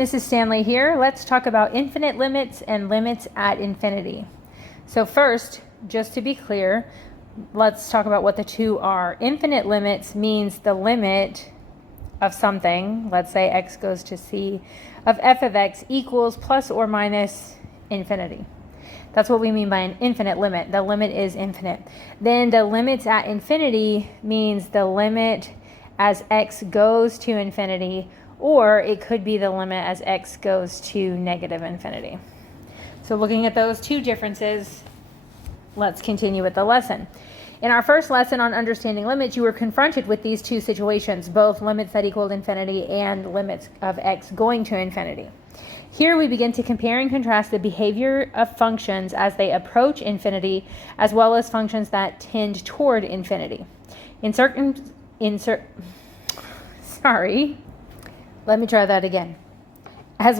Mrs. Stanley here. Let's talk about infinite limits and limits at infinity. So first, just to be clear, let's talk about what the two are. Infinite limits means the limit of something, let's say x goes to c, of f of x equals plus or minus infinity. That's what we mean by an infinite limit. The limit is infinite. Then the limits at infinity means the limit as x goes to infinity, or it could be the limit as x goes to negative infinity. So looking at those two differences, let's continue with the lesson. In our first lesson on understanding limits, you were confronted with these two situations, both limits that equaled infinity and limits of x going to infinity. Here we begin to compare and contrast the behavior of functions as they approach infinity, as well as functions that tend toward infinity. As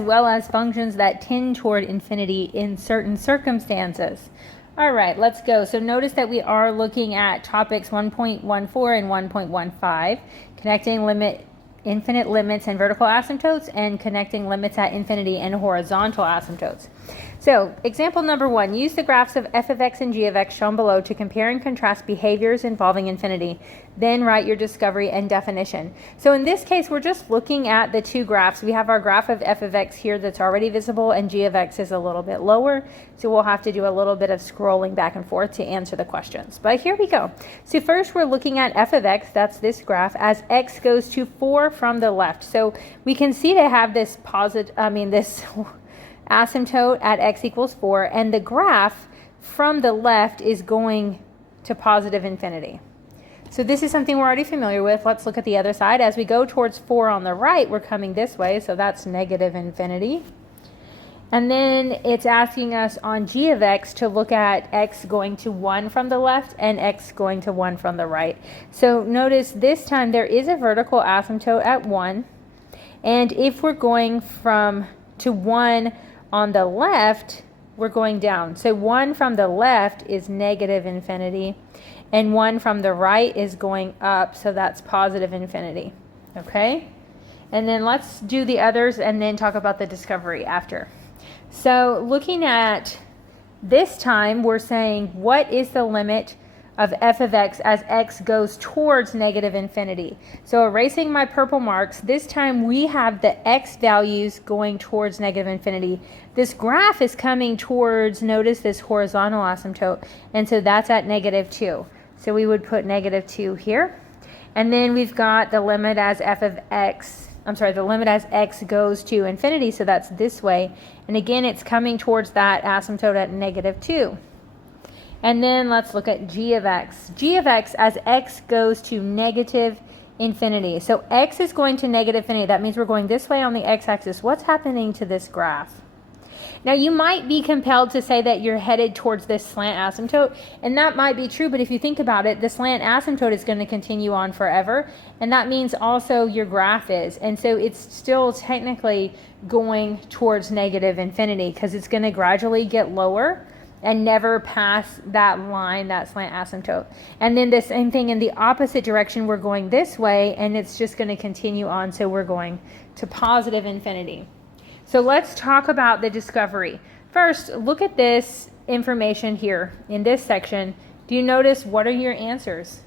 well as functions that tend toward infinity in certain circumstances. All right, let's go. So notice that we are looking at topics 1.14 and 1.15, connecting infinite limits and vertical asymptotes, and connecting limits at infinity and horizontal asymptotes. So example number 1, use the graphs of f of x and g of x shown below to compare and contrast behaviors involving infinity. Then write your discovery and definition. So in this case, we're just looking at the two graphs. We have our graph of f of x here that's already visible, and g of x is a little bit lower. So we'll have to do a little bit of scrolling back and forth to answer the questions. But here we go. So first we're looking at f of x, that's this graph, as x goes to 4 from the left. So we can see to have this this asymptote at x equals 4, and the graph from the left is going to positive infinity. So this is something we're already familiar with. Let's look at the other side. As we go towards 4 on the right, we're coming this way, so that's negative infinity. And then it's asking us on g of x to look at x going to 1 from the left and x going to 1 from the right. So notice this time there is a vertical asymptote at 1, and if we're going to 1 on the left, we're going down. So 1 from the left is negative infinity, and 1 from the right is going up, so that's positive infinity. Okay? And then let's do the others and then talk about the discovery after. So looking at this time, we're saying what is the limit of f of x as x goes towards negative infinity. So erasing my purple marks, this time we have the x values going towards negative infinity. This graph is coming towards, notice this horizontal asymptote, and so that's at negative 2. So we would put negative 2 here. And then we've got the limit as the limit as x goes to infinity, so that's this way. And again, it's coming towards that asymptote at negative 2. And then let's look at g of x. G of x as x goes to negative infinity. So x is going to negative infinity. That means we're going this way on the x-axis. What's happening to this graph? Now you might be compelled to say that you're headed towards this slant asymptote, and that might be true, but if you think about it, the slant asymptote is going to continue on forever, and that means also your graph is. And so it's still technically going towards negative infinity because it's going to gradually get lower and never pass that line, that slant asymptote. And then the same thing in the opposite direction, we're going this way, and it's just going to continue on, so we're going to positive infinity. So let's talk about the discovery. First, look at this information here in this section. Do you notice what are your answers?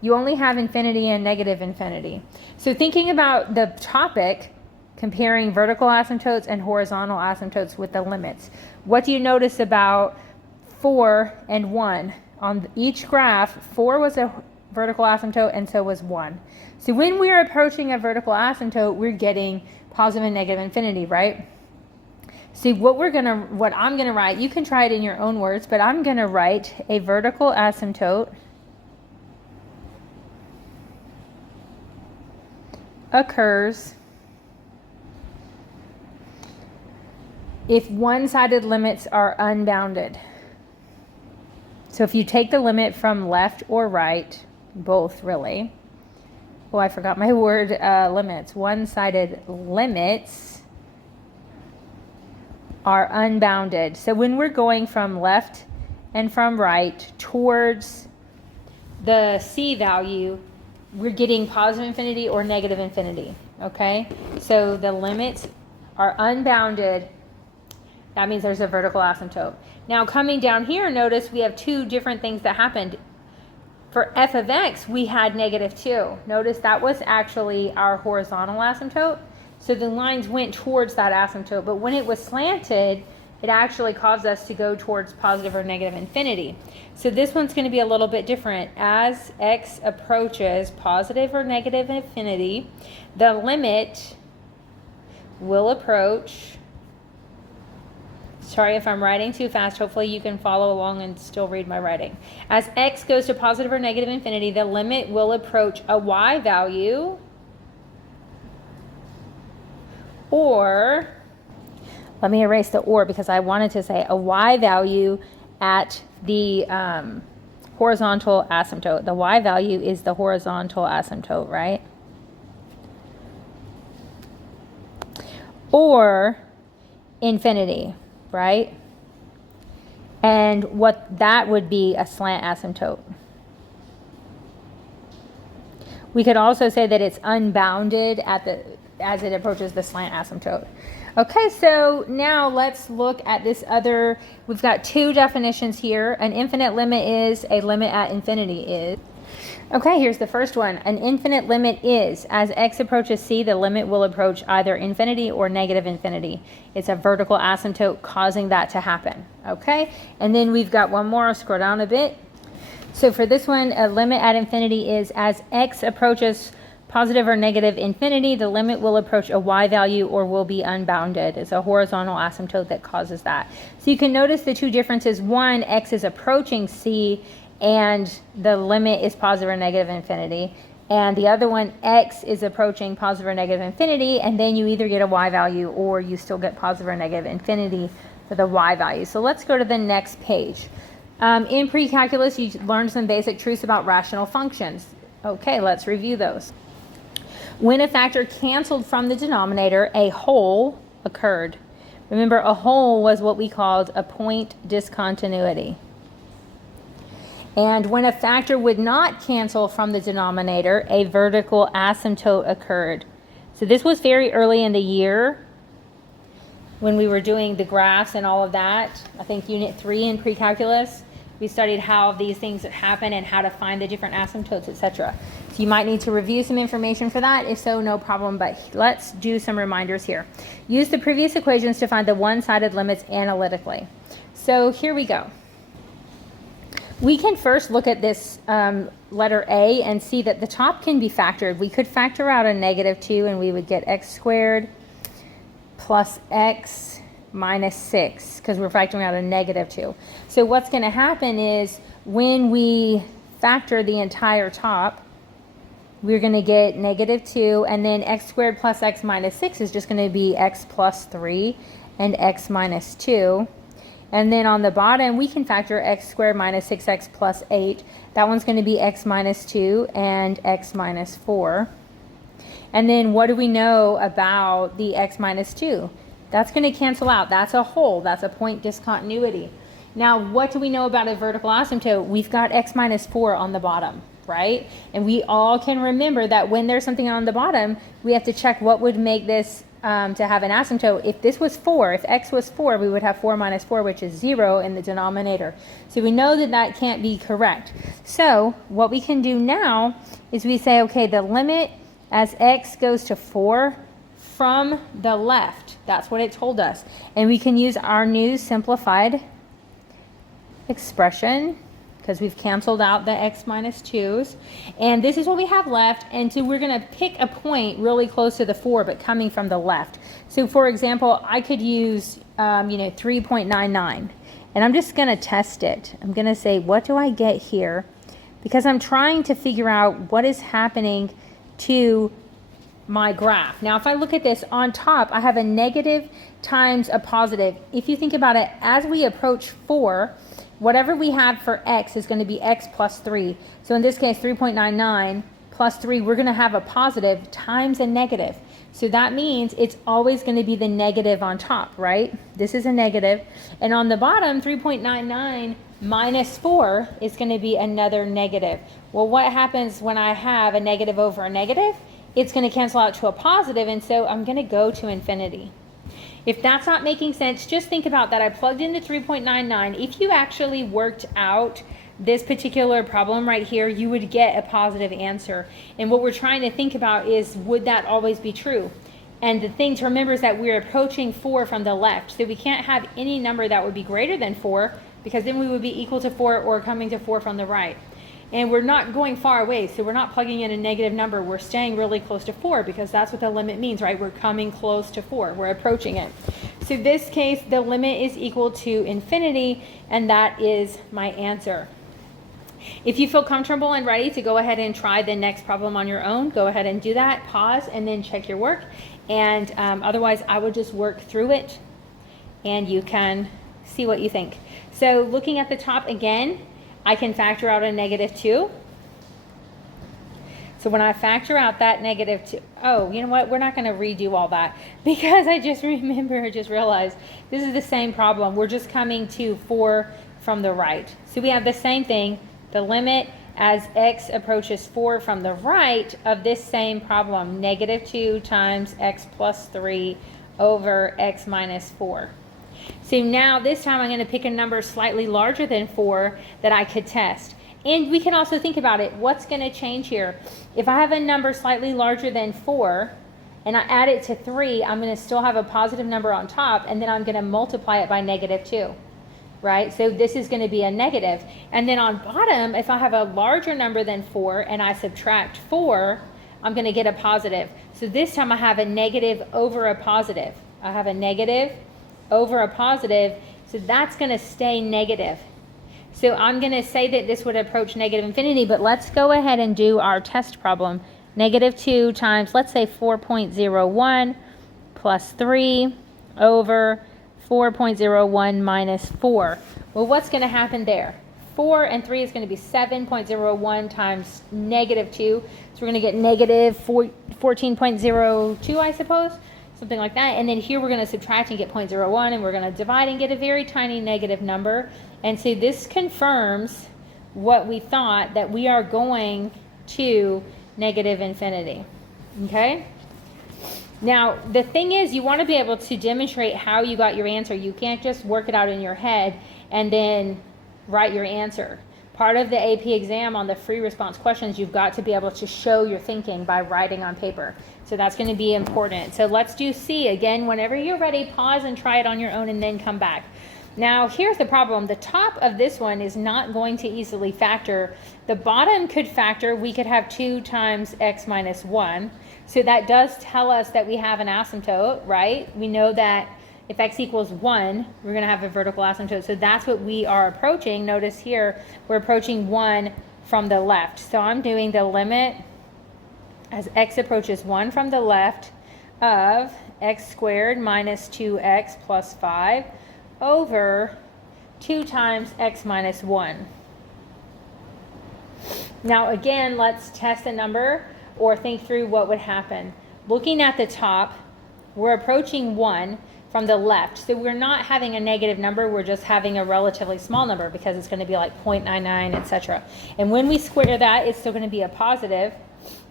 You only have infinity and negative infinity. So thinking about the topic, comparing vertical asymptotes and horizontal asymptotes with the limits, what do you notice about 4 and 1? On each graph, 4 was a vertical asymptote and so was 1. So when we're approaching a vertical asymptote, we're getting positive and negative infinity, right? See, what I'm gonna write, you can try it in your own words, but I'm gonna write a vertical asymptote occurs if one-sided limits are unbounded. So if you take the limit from left or right, both really. Oh, I forgot my word, limits. One-sided limits are unbounded. So when we're going from left and from right towards the C value, we're getting positive infinity or negative infinity, okay? So the limits are unbounded, that means there's a vertical asymptote. Now coming down here, notice we have two different things that happened. For f of x, we had -2. Notice that was actually our horizontal asymptote. So the lines went towards that asymptote, but when it was slanted, it actually caused us to go towards positive or negative infinity. So this one's going to be a little bit different. As x approaches positive or negative infinity, the limit will approach, sorry if I'm writing too fast, hopefully you can follow along and still read my writing. As x goes to positive or negative infinity, the limit will approach a y value, or, let me erase the or because I wanted to say a y value at the horizontal asymptote. The y value is the horizontal asymptote, right? Or infinity, right? And what that would be a slant asymptote. We could also say that it's unbounded as it approaches the slant asymptote. Okay, so now let's look at this other, we've got two definitions here. An infinite limit is, a limit at infinity is. Okay, here's the first one. An infinite limit is, as x approaches c, the limit will approach either infinity or negative infinity. It's a vertical asymptote causing that to happen. Okay, and then we've got one more. I'll scroll down a bit. So for this one, a limit at infinity is, as x approaches positive or negative infinity, the limit will approach a y value or will be unbounded. It's a horizontal asymptote that causes that. So you can notice the two differences. One, x is approaching c, and the limit is positive or negative infinity. And the other one, x is approaching positive or negative infinity, and then you either get a y value or you still get positive or negative infinity for the y value. So let's go to the next page. In pre-calculus, you learned some basic truths about rational functions. Okay, let's review those. When a factor canceled from the denominator, a whole occurred. Remember, a whole was what we called a point discontinuity. And when a factor would not cancel from the denominator, a vertical asymptote occurred. So this was very early in the year when we were doing the graphs and all of that. I think Unit 3 in pre-calculus, we studied how these things happen and how to find the different asymptotes, etc. So you might need to review some information for that. If so, no problem, but let's do some reminders here. Use the previous equations to find the one-sided limits analytically. So here we go. We can first look at this letter A and see that the top can be factored. We could factor out a -2 and we would get x squared plus x minus 6 because we're factoring out a -2. So what's going to happen is when we factor the entire top, we're going to get -2, and then x squared plus x minus 6 is just going to be x plus 3 and x minus 2. And then on the bottom, we can factor x squared minus 6x plus 8. That one's going to be x minus 2 and x minus 4. And then what do we know about the x minus 2? That's going to cancel out. That's a whole. That's a point discontinuity. Now, what do we know about a vertical asymptote? We've got x minus 4 on the bottom, right? And we all can remember that when there's something on the bottom, we have to check what would make this to have an asymptote. If this was 4, if x was 4, we would have 4 minus 4, which is 0 in the denominator. So we know that that can't be correct. So what we can do now is we say, okay, the limit as x goes to 4 from the left. That's what it told us. And we can use our new simplified expression because we've canceled out the x minus 2's. And this is what we have left. And so we're going to pick a point really close to the 4, but coming from the left. So for example, I could use, 3.99. And I'm just going to test it. I'm going to say, what do I get here? Because I'm trying to figure out what is happening to my graph. Now, if I look at this on top, I have a negative times a positive. If you think about it, as we approach 4, whatever we have for x is going to be x plus 3. So in this case, 3.99 plus 3, we're going to have a positive times a negative. So that means it's always going to be the negative on top, right? This is a negative. And on the bottom, 3.99 minus 4 is going to be another negative. Well, what happens when I have a negative over a negative? It's going to cancel out to a positive, and so I'm going to go to infinity. If that's not making sense, just think about that. I plugged into 3.99. If you actually worked out this particular problem right here, you would get a positive answer. And what we're trying to think about is, would that always be true? And the thing to remember is that we're approaching 4 from the left. So we can't have any number that would be greater than 4, because then we would be equal to 4 or coming to 4 from the right. And we're not going far away, so we're not plugging in a negative number. We're staying really close to 4, because that's what the limit means, right? We're coming close to 4. We're approaching it. So this case, the limit is equal to infinity, and that is my answer. If you feel comfortable and ready to go ahead and try the next problem on your own, go ahead and do that. Pause and then check your work. And otherwise, I would just work through it, and you can see what you think. So looking at the top again, I can factor out a -2. So when I factor out that -2, oh, you know what? We're not going to redo all that, because I just realized this is the same problem. We're just coming to 4 from the right. So we have the same thing, the limit as x approaches 4 from the right of this same problem, -2 times x plus 3 over x minus 4. So now this time I'm going to pick a number slightly larger than 4 that I could test. And we can also think about it. What's going to change here? If I have a number slightly larger than 4 and I add it to 3, I'm going to still have a positive number on top, and then I'm going to multiply it by -2, right? So this is going to be a negative. And then on bottom, if I have a larger number than 4 and I subtract 4, I'm going to get a positive. So this time I have a negative over a positive. I have a negative over a positive, so that's going to stay negative. So I'm going to say that this would approach negative infinity, but let's go ahead and do our test problem. -2 times, let's say 4.01 plus 3 over 4.01 minus 4. Well, what's going to happen there? 4 and 3 is going to be 7.01 times -2. So we're going to get negative 14.02, I suppose. Something like that. And then here we're going to subtract and get 0.01, and we're going to divide and get a very tiny negative number. And so this confirms what we thought, that we are going to negative infinity. Okay? Now, the thing is, you want to be able to demonstrate how you got your answer. You can't just work it out in your head and then write your answer. Part of the AP exam on the free response questions, you've got to be able to show your thinking by writing on paper. So that's going to be important. So let's do C. Again, whenever you're ready, pause and try it on your own and then come back. Now, here's the problem. The top of this one is not going to easily factor. The bottom could factor. We could have 2 times x minus 1. So that does tell us that we have an asymptote, right? We know that if x equals 1, we're going to have a vertical asymptote. So that's what we are approaching. Notice here, we're approaching 1 from the left. So I'm doing the limit as x approaches 1 from the left of x squared minus 2x plus 5 over 2 times x minus 1. Now again, let's test a number or think through what would happen. Looking at the top, we're approaching 1 from the left. So we're not having a negative number, we're just having a relatively small number, because it's going to be like 0.99, etc. And when we square that, it's still going to be a positive,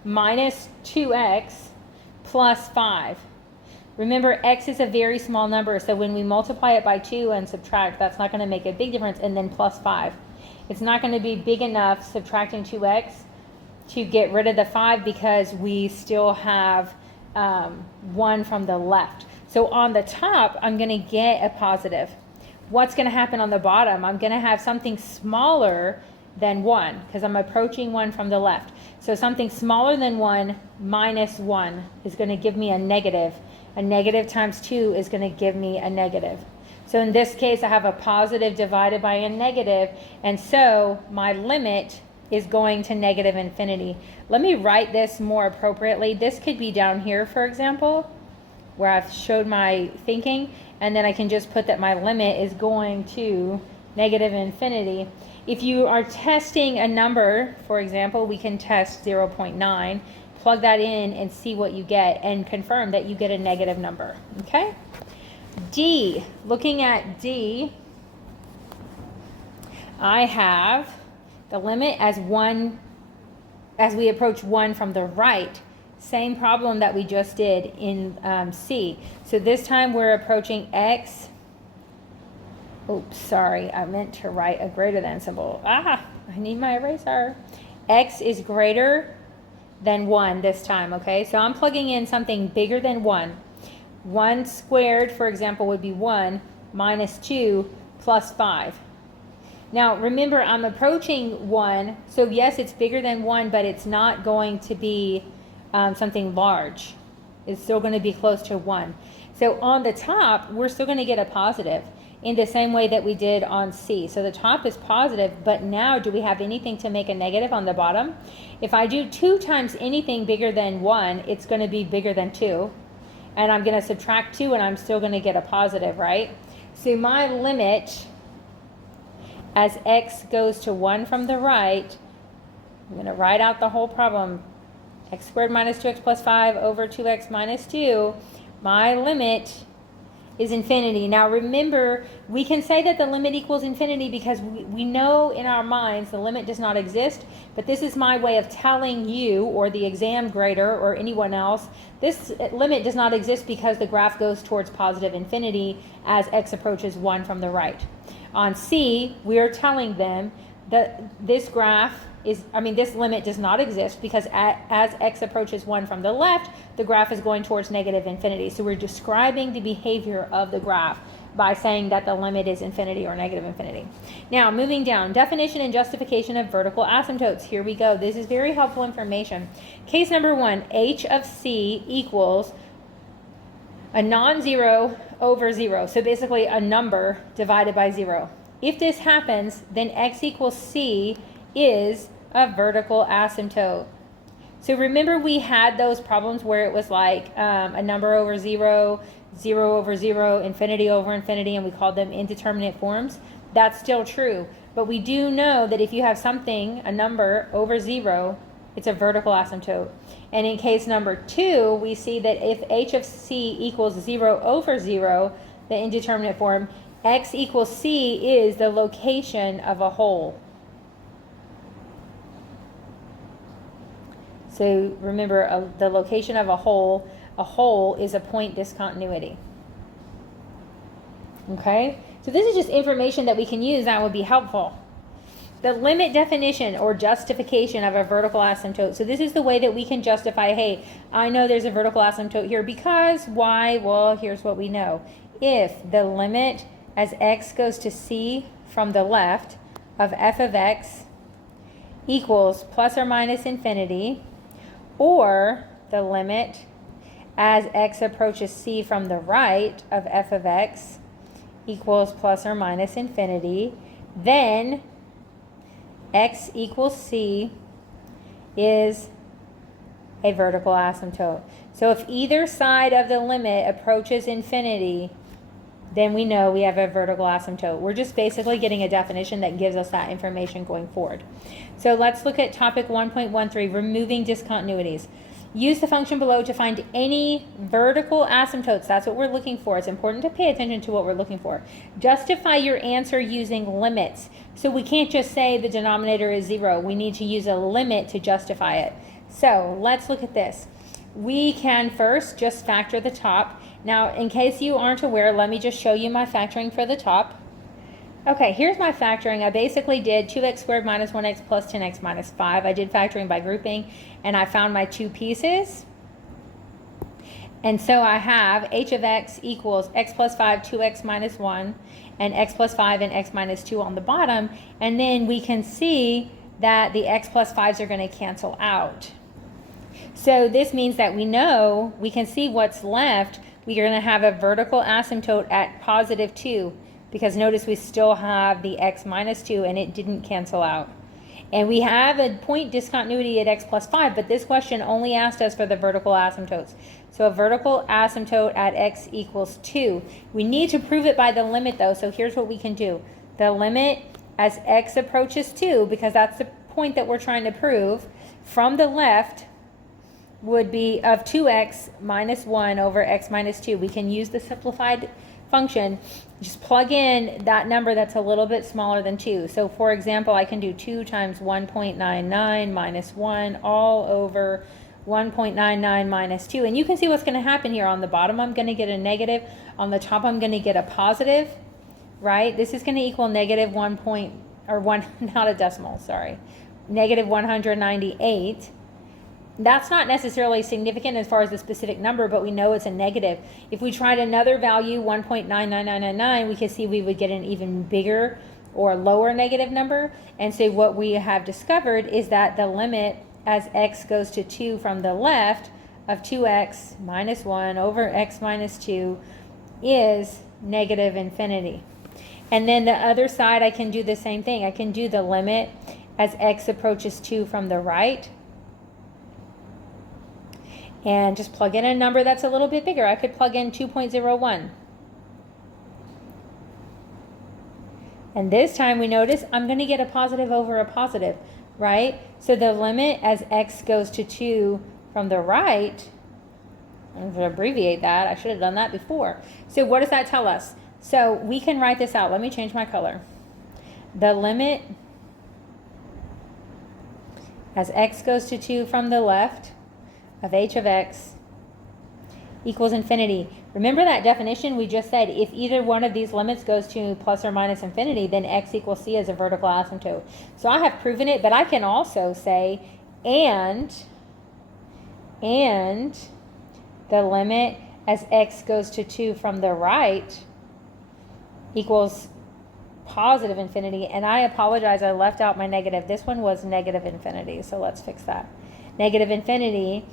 minus 2x plus 5. Remember, x is a very small number, so when we multiply it by 2 and subtract, that's not going to make a big difference, and then plus 5. It's not going to be big enough subtracting 2x to get rid of the 5, because we still have 1 from the left. So on the top, I'm going to get a positive. What's going to happen on the bottom? I'm going to have something smaller than 1, because I'm approaching 1 from the left. So something smaller than 1 minus 1 is going to give me a negative. A negative times 2 is going to give me a negative. So in this case, I have a positive divided by a negative, and so my limit is going to negative infinity. Let me write this more appropriately. This could be down here, for example, where I've showed my thinking, and then I can just put that my limit is going to negative infinity. If you are testing a number, for example, we can test 0.9, plug that in and see what you get, and confirm that you get a negative number. Okay? D, looking at D, I have the limit as we approach 1 from the right. Same problem that we just did in C. So this time we're approaching x. Oops, sorry, I meant to write a greater than symbol. I need my eraser. X is greater than 1 this time, okay? So I'm plugging in something bigger than 1. 1 squared, for example, would be 1 minus 2 plus 5. Now, remember, I'm approaching 1, so yes, it's bigger than 1, but it's not going to be something large. It's still going to be close to 1. So on the top, we're still going to get a positive in the same way that we did on C. So the top is positive, but now do we have anything to make a negative on the bottom? If I do 2 times anything bigger than 1, it's going to be bigger than 2. And I'm going to subtract 2 and I'm still going to get a positive, right? So my limit as x goes to 1 from the right, I'm going to write out the whole problem. X squared minus 2x plus 5 over 2x minus 2. My limit is infinity. Now remember, we can say that the limit equals infinity because we know in our minds the limit does not exist, but this is my way of telling you or the exam grader or anyone else, this limit does not exist because the graph goes towards positive infinity as x approaches 1 from the right. On C, we're telling them that this this limit does not exist because as x approaches 1 from the left, the graph is going towards negative infinity. So we're describing the behavior of the graph by saying that the limit is infinity or negative infinity. Now, moving down, definition and justification of vertical asymptotes. Here we go. This is very helpful information. Case number 1, h of c equals a non-zero over 0. So basically a number divided by 0. If this happens, then x equals c is a vertical asymptote. So remember we had those problems where it was like a number over 0, 0 over 0, infinity over infinity, and we called them indeterminate forms. That's still true. But we do know that if you have something, a number over 0, it's a vertical asymptote. And in case number 2, we see that if h of c equals 0 over 0, the indeterminate form, x equals c is the location of a hole. So remember, the location of a hole is a point discontinuity. Okay? So this is just information that we can use that would be helpful. The limit definition or justification of a vertical asymptote. So this is the way that we can justify, hey, I know there's a vertical asymptote here because why? Well, here's what we know. If the limit as x goes to c from the left of f of x equals plus or minus infinity, or the limit as x approaches c from the right of f of x equals plus or minus infinity, then x equals c is a vertical asymptote. So if either side of the limit approaches infinity, then we know we have a vertical asymptote. We're just basically getting a definition that gives us that information going forward. So let's look at topic 1.13, removing discontinuities. Use the function below to find any vertical asymptotes. That's what we're looking for. It's important to pay attention to what we're looking for. Justify your answer using limits. So we can't just say the denominator is 0. We need to use a limit to justify it. So let's look at this. We can first just factor the top. Now, in case you aren't aware, let me just show you my factoring for the top. Okay, here's my factoring. I basically did 2x squared minus 1x plus 10x minus 5. I did factoring by grouping, and I found my two pieces. And so I have h of x equals x plus 5, 2x minus 1, and x plus 5 and x minus 2 on the bottom. And then we can see that the x plus 5s are going to cancel out. So this means that we know, we can see what's left. We are going to have a vertical asymptote at positive 2, because notice we still have the x minus 2 and it didn't cancel out. And we have a point discontinuity at x plus 5, but this question only asked us for the vertical asymptotes. So a vertical asymptote at x equals 2. We need to prove it by the limit though, so here's what we can do. The limit as x approaches 2, because that's the point that we're trying to prove, from the left would be of 2x minus 1 over x minus 2. We can use the simplified function. Just plug in that number that's a little bit smaller than 2. So for example, I can do 2 times 1.99 minus 1 all over 1.99 minus 2. And you can see what's going to happen here. On the bottom, I'm going to get a negative. On the top, I'm going to get a positive, right? This is going to equal negative 1 point, or 1, not a decimal, sorry, negative 198. That's not necessarily significant as far as the specific number, but we know it's a negative. If we tried another value, 1.99999, we could see we would get an even bigger or lower negative number. And so what we have discovered is that the limit as x goes to 2 from the left of 2x minus 1 over x minus 2 is negative infinity. And then the other side, I can do the same thing. I can do the limit as x approaches 2 from the right, and just plug in a number that's a little bit bigger. I could plug in 2.01. And this time we notice I'm going to get a positive over a positive, right? So the limit as x goes to 2 from the right, I'm going to abbreviate that. I should have done that before. So what does that tell us? So we can write this out. Let me change my color. The limit as x goes to 2 from the left of h of x equals infinity. Remember that definition we just said, if either one of these limits goes to plus or minus infinity, then x equals c as a vertical asymptote. So I have proven it, but I can also say, and the limit as x goes to 2 from the right equals positive infinity. And I apologize, I left out my negative. This one was negative infinity, so let's fix that. Negative infinity.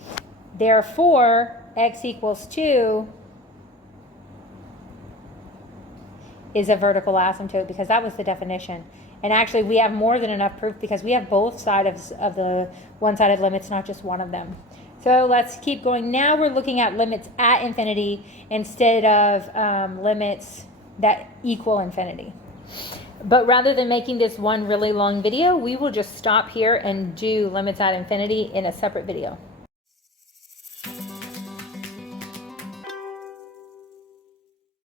Therefore, x equals 2 is a vertical asymptote, because that was the definition. And actually, we have more than enough proof because we have both sides of the one-sided limits, not just one of them. So let's keep going. Now we're looking at limits at infinity instead of limits that equal infinity. But rather than making this one really long video, we will just stop here and do limits at infinity in a separate video.